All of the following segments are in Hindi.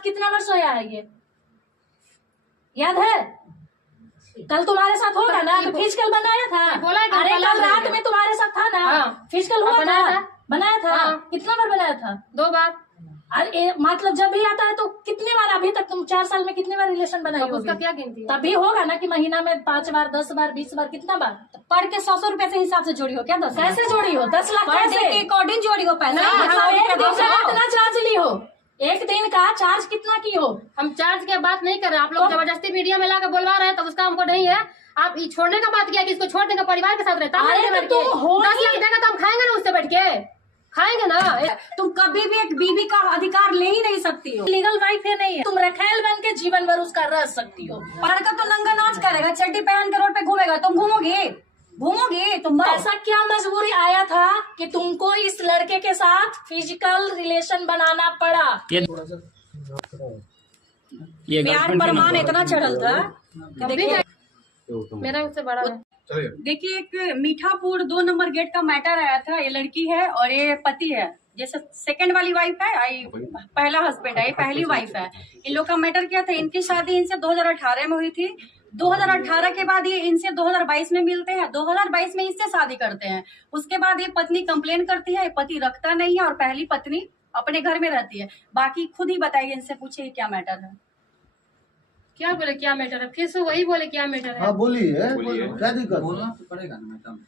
साथ कितना बार सोया है ये, याद है? कल तुम्हारे साथ होगा ना, तो फिजिकल बनाया था। अरे कल रात में तुम्हारे साथ था ना, फिजिकल हुआ था, बनाया था। कितना बार बनाया था? 2 बार। अरे मतलब जब भी आता है तो कितने बार, अभी तक तुम 4 साल में कितने बार रिलेशन बनाई होगी? उसका क्या गिनती है? तभी होगा ना कि महीना में 5 बार, 10 बार, 20 बार, कितना बार? पर के 100 रुपए से हिसाब से जोड़ी हो क्या? 10 कैसे जोड़ी हो? 10 लाख कैसे के अकॉर्डिंग जोड़ी हो पैसा? एक दिन का कितना चार्ज ली हो? एक दिन का चार्ज कितना की हो? हम चार्ज की बात नहीं कर रहे, आप लोग जबरदस्ती मीडिया में लाकर बोलवा रहे हैं, तो उसका हमको नहीं है। आप ये छोड़ने का बात किया कि इसको छोड़ देंगे, परिवार के साथ रहता है। 10 लाख देगा तो हम खाएंगे ना, उससे बैठ के खाएंगे ना। तुम कभी भी एक बीवी का अधिकार ले ही नहीं सकती हो। लीगल वाइफ है नहीं है, तुम रखेल बन के जीवन भर उसका रह सकती हो। लड़का तो नंगा नाच करेगा, चड्डी पहन के रोड पे घूमेगा, तुम घूमोगे तुम। ऐसा क्या मजबूरी आया था कि तुमको इस लड़के के साथ फिजिकल रिलेशन बनाना पड़ा? प्यार प्रमाण इतना चढ़ल था। मेरा उससे बड़ा है। देखिए, एक मीठापुर 2 नंबर गेट का मैटर आया था। ये लड़की है और ये पति है, जैसे सेकंड वाली वाइफ है, पहला हस्बैंड है, ये पहली वाइफ है। इन लोग का मैटर क्या था, इनकी शादी इनसे 2018 में हुई थी। 2018 के बाद ये इनसे 2022 में मिलते हैं, 2022 में इससे शादी करते हैं। उसके बाद ये पत्नी कंप्लेन करती है, पति रखता नहीं है और पहली पत्नी अपने घर में रहती है। बाकी खुद ही बताइए, इनसे पूछिए क्या मैटर है। क्या बोले क्या मैटर है? फिर से वही बोले क्या मैटर है? हाँ बोलिए, क्या दिक्कत? बोलना तो पड़ेगा ना मैडम,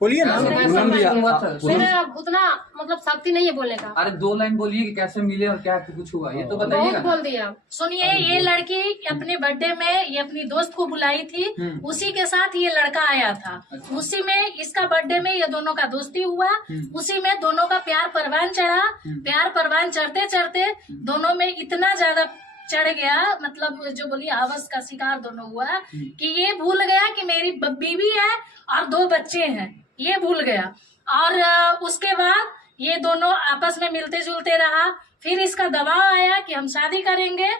बोलिए ना। मेरे उतना मतलब शक्ति नहीं है बोलने का। अरे 2 लाइन बोलिए कि कैसे मिले और क्या कुछ हुआ, ये तो बताइएगा। बहुत बोल दिया। सुनिए, ये लड़की अपने बर्थडे में ये अपनी दोस्त को बुलाई थी, उसी के साथ ये लड़का आया था। उसी में इसका बर्थडे में ये दोनों का दोस्ती हुआ, उसी में दोनों का प्यार परवान चढ़ा। प्यार परवान चढ़ते चढ़ते दोनों में इतना ज्यादा चढ़ गया, मतलब जो बोलिए हवस का शिकार दोनों हुआ कि ये भूल गया कि मेरी बीवी है और 2 बच्चे हैं, ये भूल गया। और उसके बाद ये दोनों आपस में मिलते जुलते रहा। फिर इसका दबाव आया कि हम शादी करेंगे,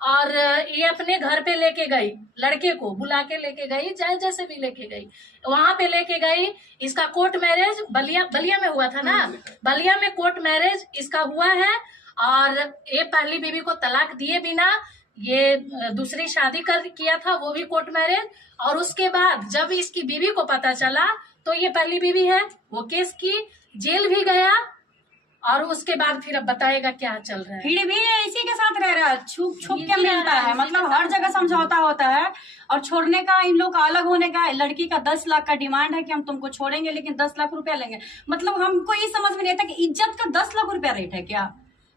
और ये अपने घर पे लेके गई, लड़के को बुला के लेके गई, चाहे जैसे भी लेके गई, वहां पे लेके गई। इसका कोर्ट मैरिज बलिया में हुआ था ना, बलिया में कोर्ट मैरिज इसका हुआ है। और ये पहली बीवी को तलाक दिए बिना ये दूसरी शादी किया था, वो भी कोर्ट मैरिज। और उसके बाद जब इसकी बीवी को पता चला तो ये पहली बीवी है, वो केस की, जेल भी गया। और उसके बाद फिर अब बताएगा क्या चल रहा है। फिर भी इसी के साथ रह रहा है, छुप के मिलता है, मतलब हर जगह समझौता होता है। और छोड़ने का, इन लोग का अलग होने का, लड़की का 10 लाख का डिमांड है कि हम तुमको छोड़ेंगे लेकिन 10 लाख रुपया लेंगे। मतलब हमको ये समझ में नहीं आता कि इज्जत का 10 लाख रुपया रेट है क्या?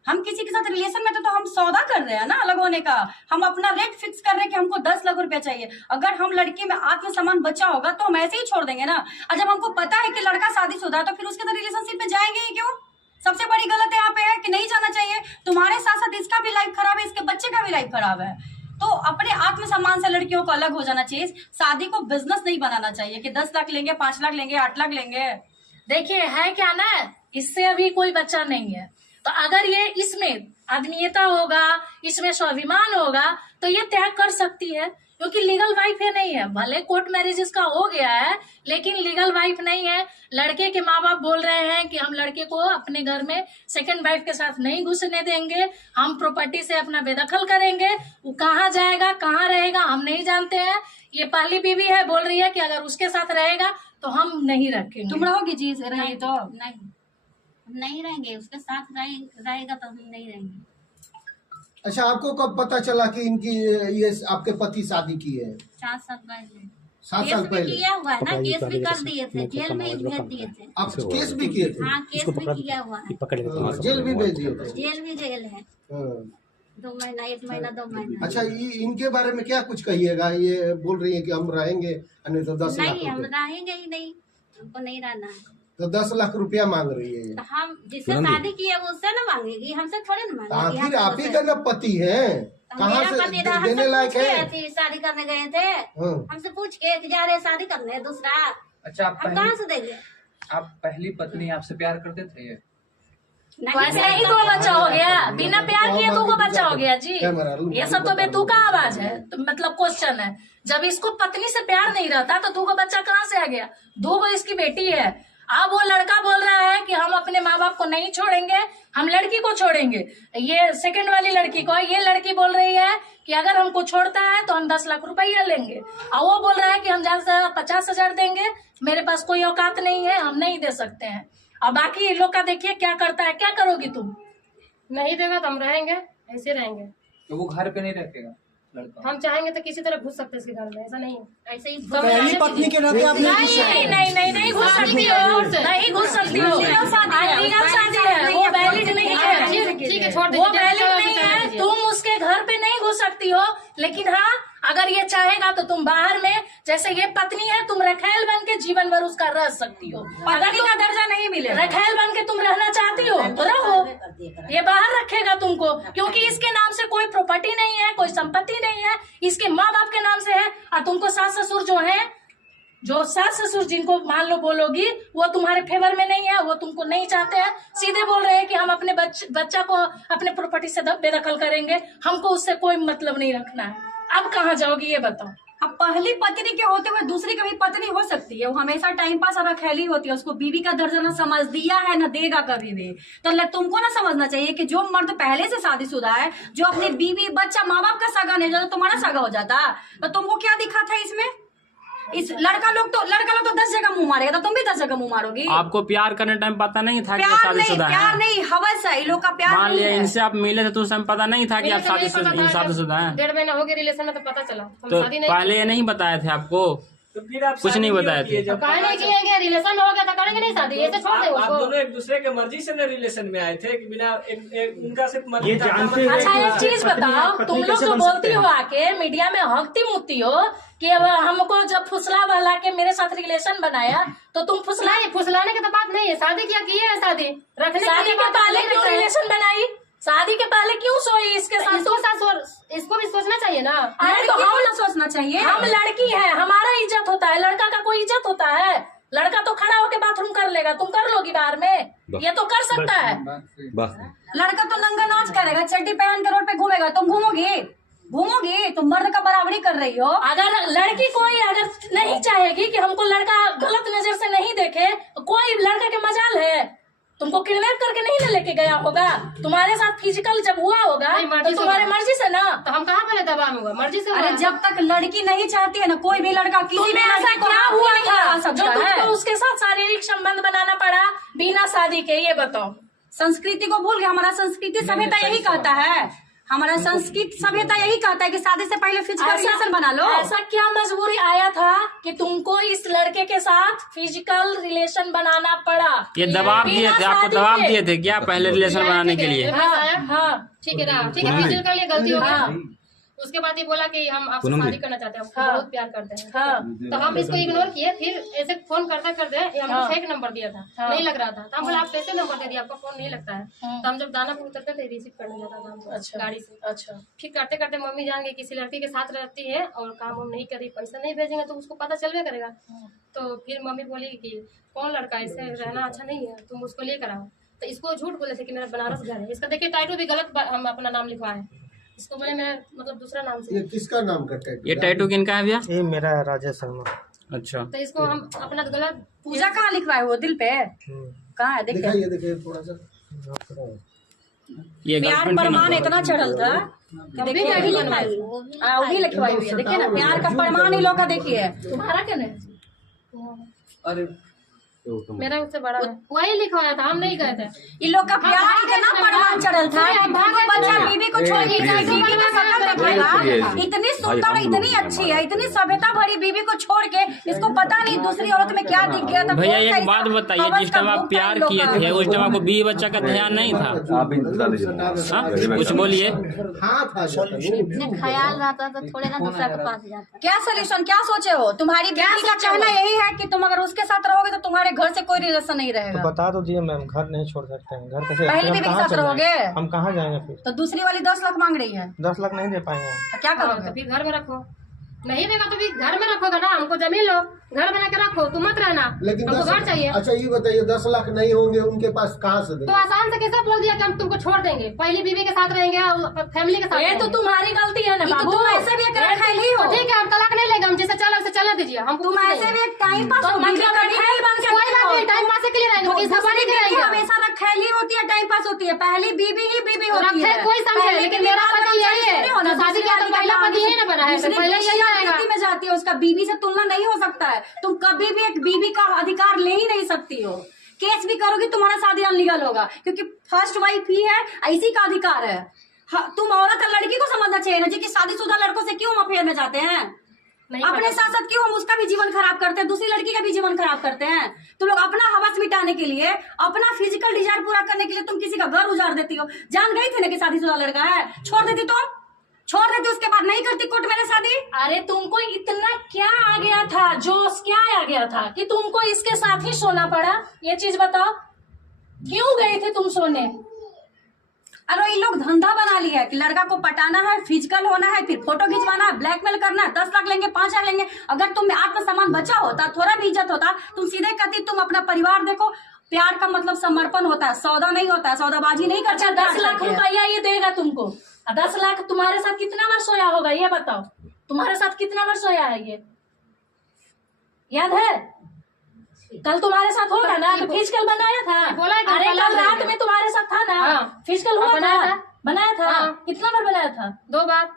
हम किसी के साथ रिलेशन में तो हम सौदा कर रहे हैं ना अलग होने का। हम अपना रेट फिक्स कर रहे हैं कि हमको 10 लाख रुपया चाहिए। अगर हम लड़की में आत्मसम्मान बचा होगा तो हम ऐसे ही छोड़ देंगे ना। और जब हमको पता है कि लड़का शादीशुदा है तो फिर उसके साथ रिलेशनशिप में जाएंगे ही क्यों? सबसे बड़ी गलत यहाँ पे है कि नहीं जाना चाहिए। तुम्हारे साथ साथ इसका भी लाइफ खराब है, इसके बच्चे का भी लाइफ खराब है। तो अपने आत्मसम्मान से लड़कियों को अलग हो जाना चाहिए। शादी को बिजनेस नहीं बनाना चाहिए कि 10 लाख लेंगे, 5 लाख लेंगे, 8 लाख लेंगे। देखिए है क्या ना, इससे अभी कोई बच्चा नहीं है, तो अगर ये इसमें आदमीयता होगा, इसमें स्वाभिमान होगा तो ये त्याग कर सकती है, क्योंकि लीगल वाइफ है नहीं है। भले कोर्ट मैरिज इसका हो गया है लेकिन लीगल वाइफ नहीं है। लड़के के माँ बाप बोल रहे हैं कि हम लड़के को अपने घर में सेकंड वाइफ के साथ नहीं घुसने देंगे, हम प्रॉपर्टी से अपना बेदखल करेंगे। वो कहाँ जाएगा, कहाँ रहेगा, हम नहीं जानते हैं। ये पहली बीवी है, बोल रही है कि अगर उसके साथ रहेगा तो हम नहीं रखेंगे। तुम रहोगी जी रहेगी तो? नहीं रहेंगे, उसके साथ रहेगा तो हम नहीं रहेंगे। अच्छा, आपको कब पता चला कि इनकी ये आपके पति शादी की है? 7 साल पहले। 7 साल पहले किया हुआ है ना, केस भी कर दिए थे, जेल में भेज दिए थे। आप केस भी किए थे? हाँ, केस भी किया हुआ है, जेल भी भेज दिए थे? जेल भी जेल है। 2 महीना, 1 महीना, 2 महीना। अच्छा, इनके बारे में क्या कुछ कहिएगा? ये बोल रही है कि हम रहेंगे नहीं तो 10 लाख नहीं, हम रहेंगे ही नहीं, हमको नहीं रहना है। तो 10 लाख रुपया मांग रही है। तो हम जिससे शादी की है उससे ना मांगेगी, हमसे थोड़े ना मांगेगी। आखिर आप ही का ना पति है, कहाँ से देने लायक है? शादी करने गए थे, हमसे पूछ के जा रहे शादी करने दूसरा। अच्छा, हम कहाँ से देंगे? आप पहली पत्नी आपसे प्यार करते थे? ये वैसे ही 2 बच्चा हो गया, बिना प्यार किए 2 बच्चा हो गया जी। ये सब तो बेतुका आवाज है, तो मतलब क्वेश्चन है। जब इसको पत्नी से प्यार नहीं रहता तो 2 बच्चा कहाँ से आ गया? 2 इसकी बेटी है, अब वो लड़का बोल रहा है कि हम अपने माँ बाप को नहीं छोड़ेंगे, हम लड़की को छोड़ेंगे। ये सेकंड वाली लड़की को, ये लड़की बोल रही है कि अगर हमको छोड़ता है तो हम 10 लाख रुपया लेंगे, और वो बोल रहा है कि हम ज्यादा से ज्यादा 50,000 देंगे, मेरे पास कोई औकात नहीं है, हम नहीं दे सकते हैं। और बाकी इन लोग का देखिए क्या करता है, क्या करोगी तुम? नहीं देगा तो हम रहेंगे, ऐसे रहेंगे। तो वो घर पे नहीं रखेगा लड़का? हम चाहेंगे तो किसी तरह घुस सकते हैं इसके घर में, ऐसा नहीं है। ऐसे ही पहली पत्नी के नाते आपने नहीं घुस सकती हो, नहीं घुस सकती हो। लीगल शादी है, वो वैलिड नहीं है, ठीक है, छोड़ वो वैलिड नहीं है। तुम उसके घर पे नहीं घुस सकती हो, लेकिन हाँ अगर ये चाहेगा तो तुम बाहर में, जैसे ये पत्नी है, तुम रखेल बन के जीवन भर उसका रह सकती हो। अगर पत्नी का दर्जा नहीं मिले, रखेल बन के तुम रहना चाहती हो तो रहो, ये बाहर रखेगा तुमको, क्योंकि इसके नाम से कोई प्रॉपर्टी नहीं है, कोई संपत्ति नहीं है, इसके माँ बाप के नाम से है। और तुमको सास ससुर जो सास ससुर जिनको मान लो बोलोगी, वो तुम्हारे फेवर में नहीं है, वो तुमको नहीं चाहते हैं, सीधे बोल रहे हैं कि हम अपने बच्चा को अपने प्रॉपर्टी से बेदखल करेंगे, हमको उससे कोई मतलब नहीं रखना है। अब कहाँ जाओगी ये बताओ? अब पहली पत्नी के होते हुए दूसरी कभी पत्नी हो सकती है, वो हमेशा टाइम पास और अकेली होती है, उसको बीवी का दर्जा न समझ दिया है न देगा कभी भी। तो तुमको ना समझना चाहिए कि जो मर्द पहले से शादीशुदा है, जो अपने बीवी बच्चा माँ बाप का सगा नहीं जाता, तुम्हारा सगा हो जाता, तो तुमको क्या दिखा था इसमें? इस लड़का लोग तो 10 जगह मुंह मारेगा, तो तुम भी 10 जगह मुंह मारोगी। आपको प्यार करने टाइम पता नहीं था कि शादीशुदा है? प्यार नहीं, हवस है, लोग का प्यार मान नहीं लिया है। इनसे आप मिले थे तो उस टाइम पता नहीं था कि आप शादीशुदा हैं? 1.5 महीना हो गया रिलेशन में, तो पता चला। हम तो शादी नहीं पहले ये नहीं बताया थे आपको? तो फिर आप कुछ नहीं बताया थे? काहे नहीं किएंगे? रिलेशन हो गया तो करेंगे नहीं शादी, ऐसे छोड़ दे आप उसको। दोनों एक दूसरे के मर्जी से रिलेशन में आए थे कि बिना उनका सिर्फ मर्जी था। अच्छा एक चीज बताओ, तुम लोग जो बोलती हो आके मीडिया में हकती मुती हो कि अब हमको जब फुसला वाला के मेरे साथ रिलेशन बनाया, तो तुम फुसलाने की तो बात नहीं है, शादी क्या की है? शादी रखने शादी के पहले क्यों रिलेशन बनाई? शादी के पहले क्यों सोई इसके साथ? इसको भी सोचना चाहिए ना। अरे तो हम ना सोचना चाहिए, हम लड़की है, हमारा इज्जत होता है, लड़का का कोई इज्जत होता है? लड़का तो खड़ा होके बाथरूम कर लेगा, तुम कर लोगी बाहर में? ये तो कर सकता है। लड़का तो नंगा नाच करेगा, चड्डी पहन के रोड पे घूमेगा, तुम घूमोगी, तुम मर्द का बराबरी कर रही हो। अगर लड़की कोई अगर नहीं चाहेगी कि हमको लड़का गलत नजर से नहीं देखे, तो कोई लड़का के मजाल है? तुमको किडनैप करके नहीं ना लेके गया होगा, तुम्हारे साथ फिजिकल जब हुआ होगा तो तुम्हारे मर्जी से ना। तो हम कहाँ पहले दबा होगा? मर्जी से। अरे जब तक लड़की नहीं चाहती है ना, कोई भी लड़का किसी भी ऐसा लड़की को क्या हुआ था जो है? तुमको उसके साथ शारीरिक संबंध बनाना पड़ा बिना शादी के? ये बताओ। संस्कृति को भूल गए। हमारा संस्कृति सभ्यता यही कहता है, हमारा संस्कृत सभ्यता यही कहता है कि शादी से पहले फिजिकल रिलेशन बना लो। ऐसा क्या मजबूरी आया था कि तुमको इस लड़के के साथ फिजिकल रिलेशन बनाना पड़ा? ये दबाव दिए थे आपको? दबाव दिए थे क्या पहले रिलेशन बनाने के लिए? हाँ ठीक है ना, ठीक है, फिजिकल ये गलती हो गई। उसके बाद ये बोला कि हम आपसे शादी करना चाहते हैं, हमको बहुत प्यार करते हैं। तो हम इसको इग्नोर किए, फिर ऐसे फोन करते हमको फेक नंबर दिया था, नहीं लग रहा था। तो हम बोला आप कैसे नंबर दे दिया, आपका फोन नहीं लगता है। तो हम जब दानापुर उतरते थे रिसीव करने जाता था हमको गाड़ी से। अच्छा। फिर करते करते मम्मी जान गई किसी लड़की के साथ रहती है और काम वाम नहीं करी, पैसा नहीं भेजेंगे तो उसको पता चलवे करेगा। तो फिर मम्मी बोली कि कौन लड़का, इससे रहना अच्छा नहीं है, तुम उसको लेकर आओ। तो इसको झूठ बोले थे कि मेरा बनारस घर है। इसका देखिए टाइटल भी गलत हम अपना नाम लिखवाए, इसको बोले मेरा मतलब दूसरा नाम से। ये किसका नाम का टैटू? ये टैटू किनका है भैया? ये मेरा है, राजेश शर्मा। अच्छा। तो इसको हम अपना गलत। पूजा कहाँ लिखवाए हो? दिल पे कहाँ है? दिखाइए थोड़ा सा। ये प्यार प्रमाण इतना चढ़ल था कि देखिए वो भी लिखवाई हुई है। देखिए ना, प्यार का प्रमाण ही लोग का देखिए। तुम्हारा क्या नहीं? अरे मेरा उससे बड़ा है, वही लिखवाया था, हम नहीं गए थे। इन लोग का प्यार इतना प्रमाण चढ़ल था कि भागो बच्चा बीवी को छोड़ के बीवी का सकल देखेगा। इतनी सुंदर, इतनी अच्छी है, इतनी सभ्यता भरी बीवी को छोड़ के इसको पता नहीं दूसरी औरत में क्या दिख गया था। भैया एक बात बताइए, जिस टाइम आप प्यार किए थे उस टाइम आपको बीवी बच्चा का ध्यान नहीं था? कुछ बोलिए। हाँ था, ख्याल रहता तो थोड़े ना दूसरा के पास जाता। क्या सोल्यूशन, क्या सोचे हो? तुम्हारी बीवी का कहना यही है कि तुम अगर उसके साथ रहोगे तो तुम्हारे घर से कोई रिलेशन नहीं रहेगा। तो बता तो दिए मैम, घर नहीं छोड़ सकते हैं। घर कैसे? पहली बीवी के साथ रहोगे? हम कहाँ जाएंगे फिर? तो दूसरी वाली 10 लाख मांग रही है, 10 लाख नहीं दे पाएंगे। तो क्या तो करोगे? फिर घर में रखो। नहीं देगा तो भी घर में रखोगे ना, हमको जमीन लो, घर बना के रखो, तुम मत रहना, लेकिन हमको घर चाहिए। अच्छा ये बताइए 10 लाख नहीं होंगे उनके पास, कहाँ से तो देंगे? आसान से कैसे बोल दिया कि हम तुमको छोड़ देंगे, पहली बीवी के साथ रहेंगे और फैमिली के साथ ये तो रहेंगे। तुम्हारी गलती है ना तो बाबू। तुम ऐसे भी एक रखेल ही हो, तो ठीक है, हम तलाक नहीं लेंगे, हम जैसे चला वैसे चला दीजिए, हम तुम ऐसे भी एक टाइम पास तो हो, मतलब रखेल बन के कोई बात नहीं, टाइम पास के लिए रहेंगे, किसी सफारी के रहेंगे। हमेशा रखेल ही होती है, टाइम पास होती है, पहली बीबी ही बीबी होती है। रखेल कोई समझे, पहली लेकिन बीवी मेरा बार-बार पति यही है, नहीं होना, जो शादी दूसरी किया तो वाली पहला का पति यही ना बना है, तो दूसरी पहले बीवी यही या आएगा। बीवी में जाती है, उसका बीवी से तुलना नहीं हो सकता है। तुम कभी भी एक बीवी का अधिकार ले ही नहीं सकती हो। केस भी करोगी तुम्हारा शादी अनलीगल होगा, क्योंकि फर्स्ट वाइफ ही है, इसी का अधिकार है। तुम औरत लड़की को समझना चाहिए ना जी कि शादीशुदा लड़कों से क्यों अफेयर में जाते हैं, अपने साथ साथ क्यों हम उसका भी जीवन खराब करते हैं, दूसरी लड़की का भी जीवन खराब करते हैं। तुम लोग अपना हवस मिटाने के लिए, अपना फिजिकल डिजायर पूरा करने के लिए तुम किसी का घर उजाड़ देती हो। जान गई थी ना कि शादीशुदा लड़का है, छोड़ देती तुम, छोड़ देती, उसके बाद नहीं करती कोर्ट मेरे शादी। अरे तुमको इतना क्या आ गया था, जोश क्या आ गया था कि तुमको इसके साथ ही सोना पड़ा? ये चीज बताओ, क्यों गए थे तुम सोने? अरे ये लोग धंधा बना लिया है कि लड़का को पटाना है, फिजिकल होना है, फिर फोटो खिंचवाना है, ब्लैकमेल करना है, 10 लाख लेंगे, 5 लाख लेंगे। अगर तुम में आत्मसम्मान बचा होता, थोड़ा भी इज्जत होता, तुम सीधे कहती तुम अपना परिवार देखो। प्यार का मतलब समर्पण होता है, सौदा नहीं होता है, सौदाबाजी नहीं करता। अच्छा 10 लाख रुपया ये देगा तुमको, 10 लाख तुम्हारे साथ कितना बार सोया होगा ये बताओ? तुम्हारे साथ कितना बार सोया है ये याद है? कल तुम्हारे साथ होगा ना, तो फिजिकल बनाया था। अरे कल रात में तुम्हारे साथ था ना, फिजिकल हुआ था, बनाया था। कितना बार बनाया था? 2 बार।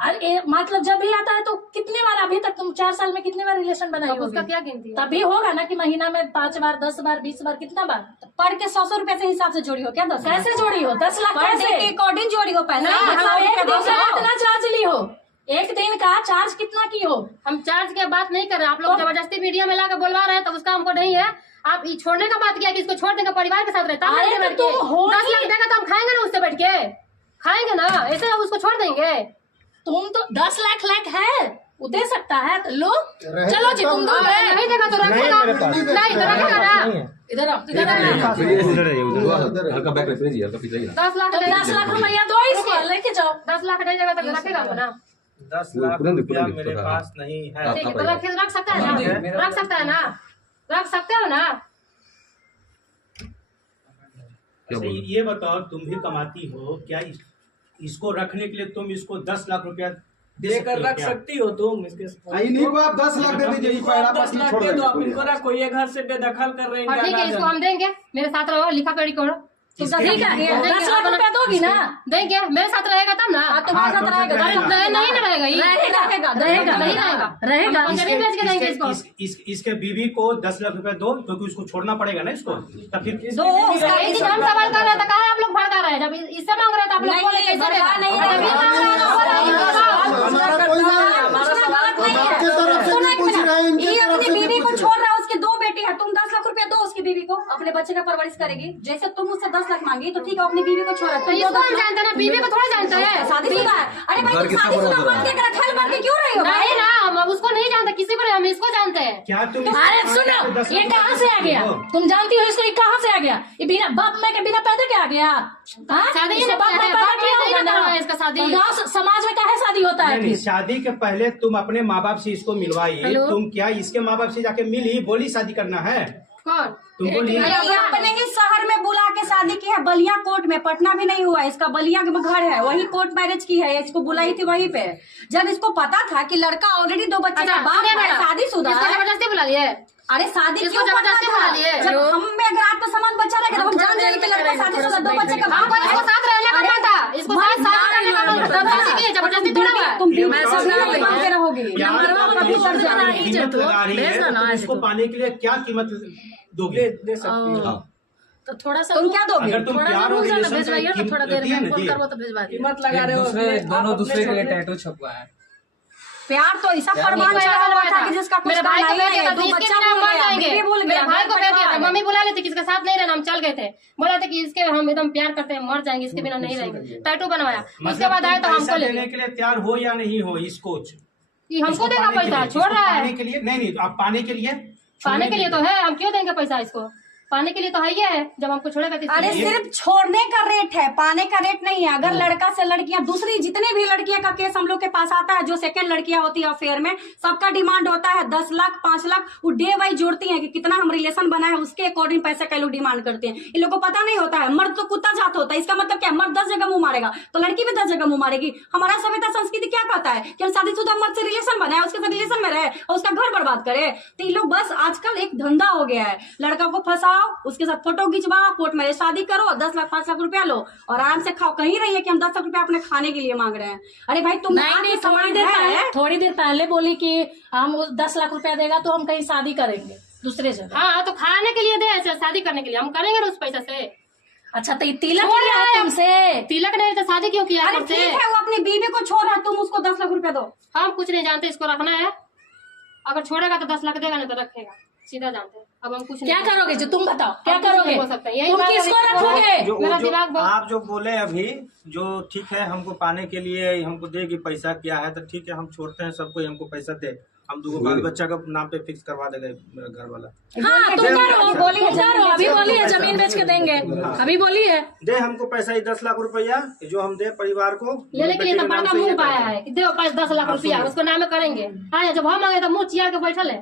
अरे मतलब जब भी आता है तो कितने बार? अभी तक तुम 4 साल में कितने बार रिलेशन बनाई होगी? उसका क्या गिनती है? तभी होगा ना कि महीना में 5 बार, 10 बार, 20 बार, कितना बार? पढ़ के 100 रुपए से हिसाब से जोड़ी हो क्या? 10 कैसे जोड़ी हो 10 लाख? कैसे के अकॉर्डिंग जोड़ी हो पैसा? एक दिन का कितना चार्ज ली हो? एक दिन का चार्ज कितना की हो? हम चार्ज की बात नहीं कर रहे, आप लोग जबरदस्ती मीडिया में लाकर बोलवा रहे हैं, तो उसका हमको नहीं है। आप ये छोड़ने का बात किया कि इसको छोड़ देंगे, परिवार के साथ रहता है। 10 लाख देगा तो हम खाएंगे ना, उससे बैठ के खाएंगे ना, ऐसे हम उसको छोड़ देंगे? तुम तो 10 लाख है, वो दे सकता है तो लो, चलो जी तुम दो। नहीं देगा तो रखेगा, नहीं तो रखेगा ना। इधर आओ, इधर आओ। 10 लाख तो 10 लाख रुपया दो इसको, लेके जाओ। 10 लाख नहीं देगा तो रखेगा ना। 10 लाख रुपया मेरे पास नहीं है। ठीक है, तो रख सकता है ना, रख सकता है ना, रख सकते हो ना। ये बताओ, तुम भी कमाती हो क्या? इसको रखने के लिए तुम इसको 10 लाख रुपया देकर रख सकती हो तुम इसके? इन्हीं को आप 10 लाख दे दीजिए, 10 लाख दे दो, आप इनको रखो, ये घर से बेदखल कर रहे हैं। ठीक है, इसको हम देंगे, मेरे साथ रहो, लिखा पढ़ी करो। ठीक है, 10 लाख रुपया दोगी ना? देंगे, मेरे साथ रहेगा तब ना। तुम्हारे साथ रहेगा, नहीं ना रहेगा, रहेगा, नहीं रहेगा, रहेगा। जमीन बेच के देंगे इसको। इसके बीवी को 10 लाख रुपया दो, क्योंकि उसको छोड़ना पड़ेगा ना इसको। तब फिर हम सवाल कर रहे थे, कहा आप लोग भड़का रहे हैं? जब इससे मांग रहे थे आप लोग बोले कैसे देगा? ये अपनी बीवी को छोड़ रहा है, उसकी 2 बेटी है, तुम 10 लाख रुपया दो उसकी बीवी को, अपने बच्चे का परवरिश करेगी। जैसे तुम उससे 10 लाख मांगी तो ठीक है, अपनी बीवी को छोड़ा। तो इसको हम जानते हैं ना, बीवी को थोड़ा जानते हैं। शादीशुदा है। अरे भाई तुम शादीशुदा बन के रखेल बन के क्यों रही हो? नहीं ना, हम उसको नहीं जानते, किसी को नहीं, हम इसको जानते हैं। क्या तुम? अरे सुनो, ये कहाँ से आ गया? तुम जानती हो इसको, ये कहाँ से आ गया? ये बिना बाप माँ के बिना पैदा के आ गया? शादी इसको बाप माँ पैदा किया होगा ना? इसका शादी तो गाँव समाज में काहे शादी होता है? नहीं, शादी के पहले तुम अपने माँ बाप से इसको मिलवाई। तुम क्या इसके माँ बाप से जाके मिली, बोली शादी करना है? कौन? तुम बोली ये अपने ही शहर में बुला के शादी की है, बलिया कोर्ट में। पटना भी नहीं हुआ, इसका बलिया में घर है, वही कोर्ट मैरिज की है। इसको बुलाई थी वहीं पे, जब इसको पता था कि लड़का ऑलरेडी 2 बच्चे का बाप है, शादीशुदा है। जबरदस्ती बुला लिए? अरे शादी इसको जबरदस्ती बुला लिए? जब हम में अगर आत्मसम्मान बचा रहेगा तो हम जान जाएंगे कि लड़का शादीशुदा 2 बच्चे का बाप है। इसको साथ रहने का मन था, इसको साथ रहने का मन था, जबरदस्ती थोड़ा हुआ। तुम मांगते रहोगे। कीमत लगा रही है, तो इसको पाने के लिए क्या कीमत दोगे? दे सकती हो। तो थोड़ा सा तुम क्या दोगे? अगर तुम थोड़ा सा प्यार और रूल रिलेशन भिजवाइए ना, थोड़ा देर में फोन करवो तो भिजवा दिए। कीमत लगा रहे हो, दोनों दूसरे के लिए टैटू छपवा है। प्यार तो ऐसा फरमान चला हुआ था कि जिसका कुछ मेरे भाई को भेज दिया था, 2 इसके बच्चा बिना मर जाएंगे। बीवी भूल मेरे गया, भाई को भेज दिया था, मम्मी बुला लेती, किसके साथ नहीं रहना, हम चल गए थे। बोला था कि इसके हम एकदम प्यार करते हैं, मर जाएंगे, इसके बिना नहीं रहेंगे। टैटू बनवाया, उसके बाद आया तो हमको देने के लिए तैयार हो या नहीं हो इसको? हमको देगा पैसा, छोड़ रहा है। पाने के लिए नहीं, आप पाने के लिए तो है, हम क्यों देंगे पैसा इसको? पाने के लिए तो है ही है, जब हमको छोड़ेगा तो अरे सिर्फ छोड़ने का रेट है, पाने का रेट नहीं है। अगर लड़का से लड़कियां, दूसरी जितने भी लड़कियां का केस हम लोग के पास आता है, जो सेकंड लड़कियां होती है अफेयर में, सबका डिमांड होता है 10 लाख 5 लाख। वो डे वाइज जोड़ती हैं कि कितना हम रिलेशन बना है, उसके अकॉर्डिंग पैसा का लोग डिमांड करते हैं। इन लोगों को पता नहीं होता है, मर्द तो कुत्ता जात होता है। इसका मतलब क्या, मर्द 10 जगह मुंह मारेगा तो लड़की भी 10 जगह मुंह मारेगी। हमारा सभ्यता संस्कृति क्या कहता है कि हम शादीशुदा मर्द से रिलेशन बनाए, उसके साथ रिलेशन में रहे और उसका घर बर्बाद करे। तो ये लोग बस आजकल एक धंधा हो गया है, लड़का को फंसाओ, उसके साथ फोटो खिंचवाओ, कोर्ट में शादी करो, 10 लाख 5 लाख रुपया लो और आराम से खाओ। कहीं रहिए कि हम 10 लाख रुपया अपने खाने के लिए मांग रहे हैं। अरे भाई तुम नहीं, थोड़ी देर पहले बोली कि हम 10 लाख रुपया देगा तो हम कहीं शादी करेंगे दूसरे जगह। हाँ, तो खाने के लिए दे, शादी करने के लिए हम करेंगे ना उस पैसा से। अच्छा, तो तिलक किया है तुमसे? तिलक नहीं तो शादी क्यों किया? अरे ठीक है, वो अपनी बीवी को छोड़ रहा है, तुम उसको 10 लाख रुपया दो। हम कुछ नहीं जानते, इसको रखना है। अगर छोड़ेगा तो 10 लाख देगा, नहीं तो रखेगा, सीधा जानते हैं। अब हम कुछ क्या करोगे जो तुम बताओ, क्या करोगे? हो सकता है तुम किसको रखोगे? मेरा दिमाग आप जो बोले अभी, जो ठीक है हमको पाने के लिए हमको देगी पैसा, क्या है तो ठीक है, हम छोड़ते हैं सबको, हमको पैसा दे, हम 2 बाल बच्चा का नाम पे फिक्स करवा देगा मेरा घर वाला। हाँ, तुम करो, अभी बोलिए जमीन बेच के देंगे, अभी बोलिए। दे हमको पैसा ही 10 लाख रुपया जो हम दे परिवार को लेने के लिए तो बड़ा मुंह पाया है, दे 10 लाख रुपया उसको नाम करेंगे। हाँ, जब हम मांगे तो मुंह चिया के बैठल है,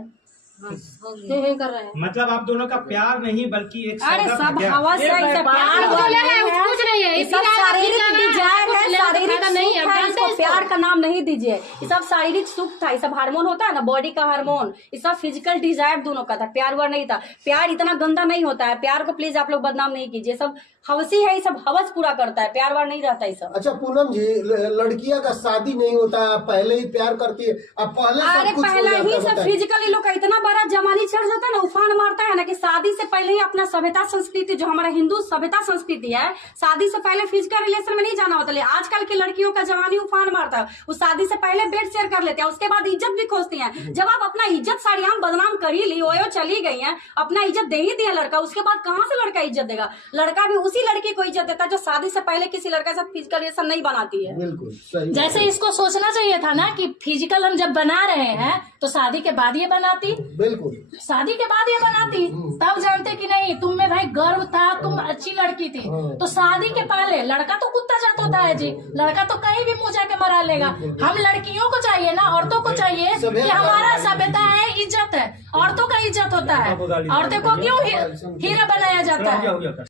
कर रहे हैं। मतलब आप दोनों का प्यार नहीं बल्कि एक अरे सौदा सब था क्या? हवा से कुछ नहीं है, ये सब शारीरिक डिजायर है, शारीरिक नहीं सुख है, इसको प्यार का नाम नहीं दीजिए। ये सब शारीरिक सुख था, ये सब हार्मोन होता है ना, बॉडी का हार्मोन, ये सब फिजिकल डिजायर दोनों का था, प्यार वार नहीं था। प्यार इतना गंदा नहीं होता है, प्यार को प्लीज आप लोग बदनाम नहीं कीजिए। सब हवसी है, ये सब हवस पूरा करता है, प्यार वार नहीं रहता ये सब। अच्छा पूनम जी, लड़कियां का शादी नहीं होता है, पहले ही प्यार करती है, अब पहले अरे सब कुछ हो पहला ही जाता सब है। फिजिकली लोग का इतना बड़ा जमानी चढ़ जाता है ना, उफान मारता है ना, कि शादी से पहले ही अपना सभ्यता संस्कृति, जो हमारा हिंदू सभ्यता संस्कृति है, शादी से पहले फिजिकल रिलेशन में नहीं जाना होता। लेकिन आजकल की लड़कियों का जवानी उफान मारता है, वो शादी से पहले बेड शेयर कर लेते हैं, उसके बाद इज्जत भी खोजती हैं। जब आप अपना इज्जत साड़ियां बदनाम कर ही ली, ओयो चली गई हैं, अपना इज्जत दे ही दिया लड़का, उसके बाद कहाँ से लड़का इज्जत देगा? लड़का भी उसी लड़की को इज्जत देता है जो शादी से पहले किसी लड़का से फिजिकल रिलेशन नहीं बनाती है। बिल्कुल सही। जैसे इसको सोचना चाहिए था ना कि फिजिकल हम जब बना रहे हैं तो शादी के बाद ये बनाती, बिल्कुल शादी के बाद ये बनाती, तब जानते कि नहीं तुम में भाई गर्व था, तुम अच्छी लड़की थी। तो शादी के पहले लड़का तो कुत्ता जात होता है जी, लड़का तो कहीं भी मुंह जाके मरा लेगा। हम लड़कियों को चाहिए ना, औरतों को चाहिए कि हमारा सभ्यता है, इज्जत है, औरतों का इज्जत होता है। औरतों को क्यों हीरा बनाया जाता है?